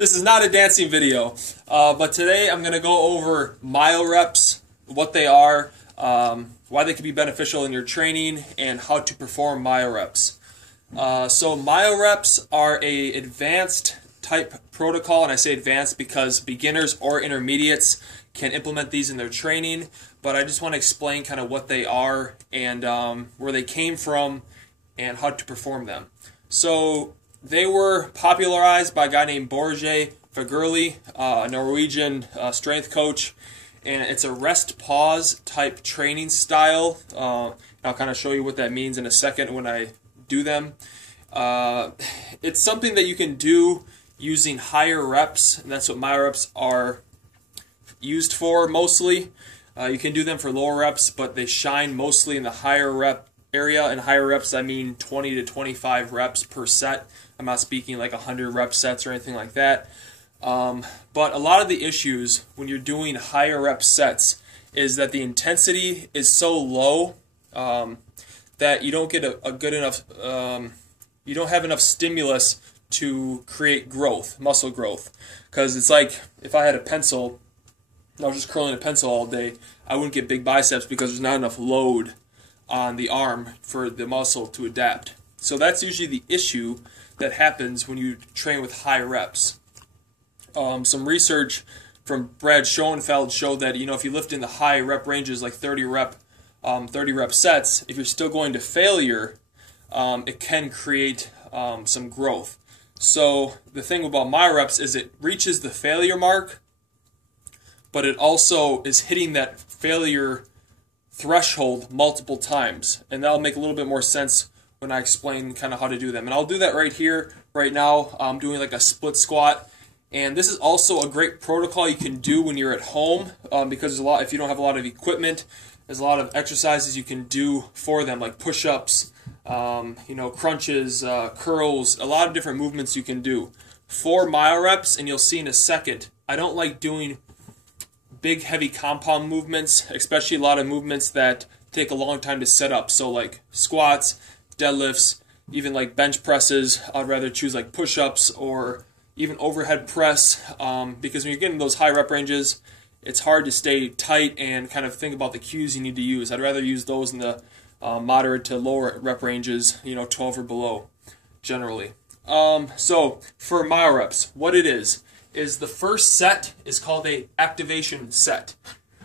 This is not a dancing video, but today I'm going to go over Myo-Reps, what they are, why they can be beneficial in your training, and how to perform Myo-Reps. So Myo-Reps are a advanced type protocol, and I say advanced because beginners or intermediates can implement these in their training, but I just want to explain kind of what they are and where they came from and how to perform them. So they were popularized by a guy named Borge Fagerli, a Norwegian strength coach, and it's a rest-pause type training style. I'll kind of show you what that means in a second when I do them. It's something that you can do using higher reps, and that's what Myo-Reps are used for mostly. You can do them for lower reps, but they shine mostly in the higher rep area. And higher reps, I mean 20 to 25 reps per set. I'm not speaking like 100 rep sets or anything like that. But a lot of the issues when you're doing higher rep sets is that the intensity is so low that you don't get a good enough, you don't have enough stimulus to create growth, muscle growth. Because it's like if I had a pencil, I was just curling a pencil all day, I wouldn't get big biceps because there's not enough load on the arm for the muscle to adapt. So that's usually the issue that happens when you train with high reps. Some research from Brad Schoenfeld showed that if you lift in the high rep ranges like 30 rep sets, if you're still going to failure, it can create some growth. So the thing about Myo-Reps is it reaches the failure mark, but it also is hitting that failure threshold multiple times, and that'll make a little bit more sense when I explain kind of how to do them. And I'll do that right here, right now. I'm doing like a split squat, and this is also a great protocol you can do when you're at home because there's a lot. If you don't have a lot of equipment, there's a lot of exercises you can do for them, like push-ups, crunches, curls, a lot of different movements you can do for Myo-Reps. And you'll see in a second, I don't like doing big heavy compound movements, especially a lot of movements that take a long time to set up. So like squats, deadlifts, even like bench presses. I'd rather choose like push-ups or even overhead press because when you're getting those high rep ranges, it's hard to stay tight and kind of think about the cues you need to use. I'd rather use those in the moderate to lower rep ranges, 12 or below generally. So for Myo-Reps, what it is the first set is called a activation set.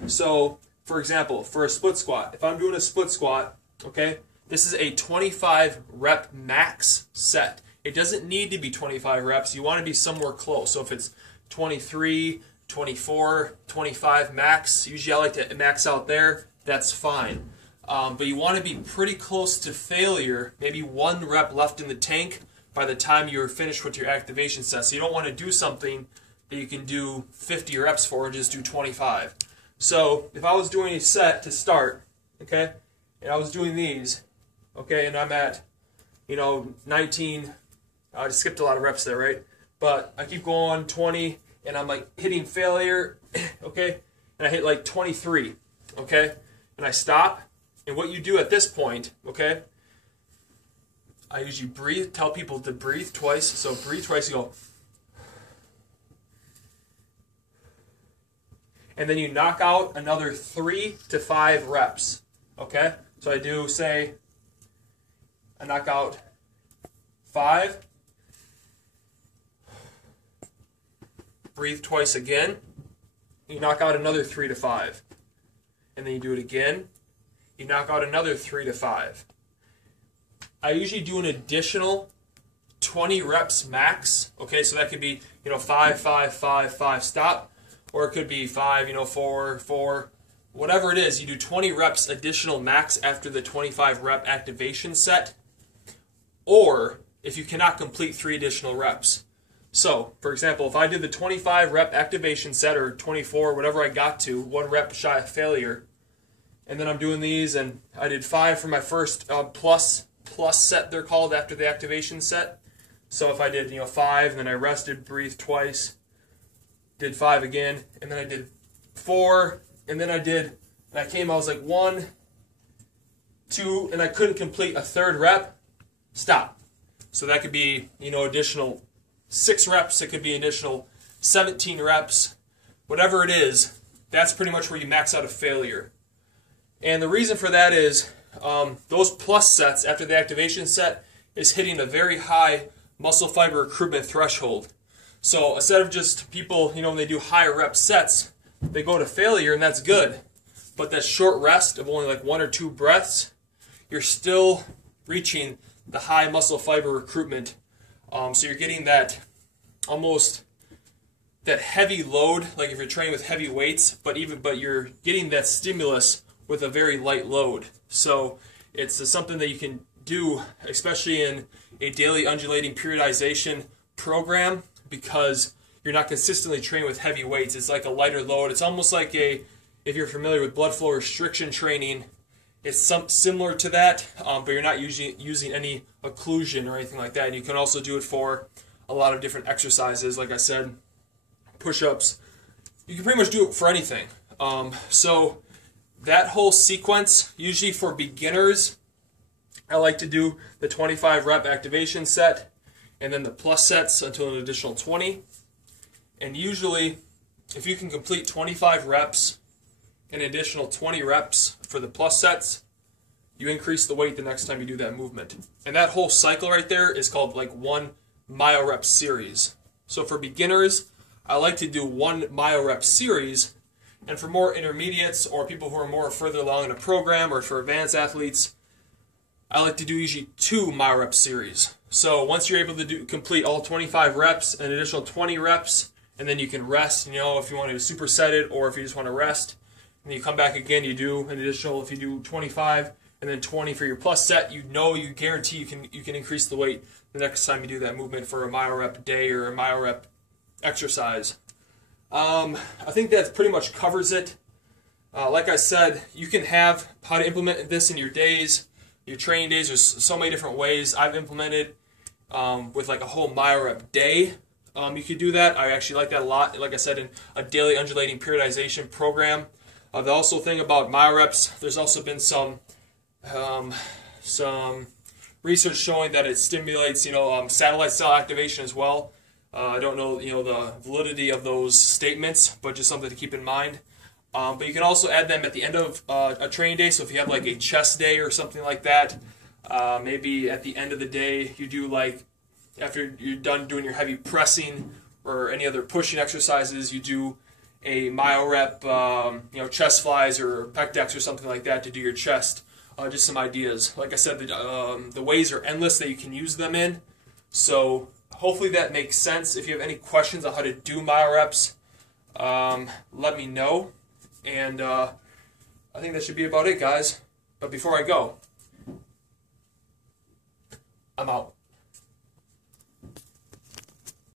So, for example, for a split squat, if I'm doing a split squat, okay, this is a 25 rep max set. It doesn't need to be 25 reps. You want to be somewhere close. So if it's 23, 24, 25 max, usually I like to max out there, that's fine. But you want to be pretty close to failure, maybe one rep left in the tank by the time you're finished with your activation set. So you don't want to do something that you can do 50 reps for and just do 25. So if I was doing a set to start, okay, and I was doing these, okay, and I'm at, 19, I just skipped a lot of reps there, right? But I keep going, 20, and I'm like hitting failure, okay, and I hit like 23, okay, and I stop. And what you do at this point, okay, I usually breathe, tell people to breathe twice. So breathe twice, you go. And then you knock out another 3 to 5 reps, okay? So I do, say, I knock out 5. Breathe twice again. You knock out another 3 to 5. And then you do it again. You knock out another 3 to 5. I usually do an additional 20 reps max. Okay, so that could be 5, 5, 5, 5, stop, or it could be 5, 4, 4, whatever it is. You do 20 reps additional max after the 25 rep activation set, or if you cannot complete 3 additional reps. So, for example, if I did the 25 rep activation set or 24, whatever I got to, 1 rep shy of failure, and then I'm doing these, and I did 5 for my first plus set, they're called, after the activation set. So if I did 5, and then I rested, breathed twice, did 5 again, and then I did 4, and then I was like 1, 2, and I couldn't complete a 3rd rep, stop. So that could be additional 6 reps, it could be an additional 17 reps. Whatever it is, that's pretty much where you max out a failure. And the reason for that is those plus sets after the activation set is hitting a very high muscle fiber recruitment threshold. So instead of just people, when they do higher rep sets, they go to failure, and that's good. But that short rest of only like 1 or 2 breaths, you're still reaching the high muscle fiber recruitment. So you're getting that almost that heavy load, like if you're training with heavy weights, but you're getting that stimulus with a very light load. So it's something that you can do, especially in a daily undulating periodization program, because you're not consistently training with heavy weights. It's like a lighter load. It's almost like if you're familiar with blood flow restriction training, it's similar to that, but you're not using any occlusion or anything like that. And you can also do it for a lot of different exercises, like I said, push-ups. You can pretty much do it for anything. So that whole sequence, usually for beginners, I like to do the 25 rep activation set and then the plus sets until an additional 20. And usually, if you can complete 25 reps, an additional 20 reps for the plus sets, you increase the weight the next time you do that movement. And that whole cycle right there is called like 1 Myo-Rep series. So for beginners, I like to do 1 Myo-Rep series. And for more intermediates or people who are more further along in a program, or for advanced athletes, I like to do usually 2 Myo-Rep series. So once you're able to complete all 25 reps, an additional 20 reps, and then you can rest, if you want to superset it or if you just want to rest. And you come back again, you do an additional, if you do 25 and then 20 for your plus set, you guarantee you can increase the weight the next time you do that movement for a Myo-Rep day or a Myo-Rep exercise. I think that pretty much covers it. Like I said, you can have how to implement this in your days, your training days. There's so many different ways I've implemented with like a whole Myo-Rep day. You could do that. I actually like that a lot. Like I said, in a daily undulating periodization program. The also thing about Myo-Reps, there's also been some research showing that it stimulates, satellite cell activation as well. I don't know, the validity of those statements, but just something to keep in mind. But you can also add them at the end of a training day. So if you have like a chest day or something like that, maybe at the end of the day you do like, after you're done doing your heavy pressing or any other pushing exercises, you do a Myo-Rep, chest flies or pec decks or something like that to do your chest. Just some ideas. Like I said, the ways are endless that you can use them in. So hopefully that makes sense. If you have any questions on how to do Myo-Reps, let me know. And I think that should be about it, guys. But before I go, I'm out.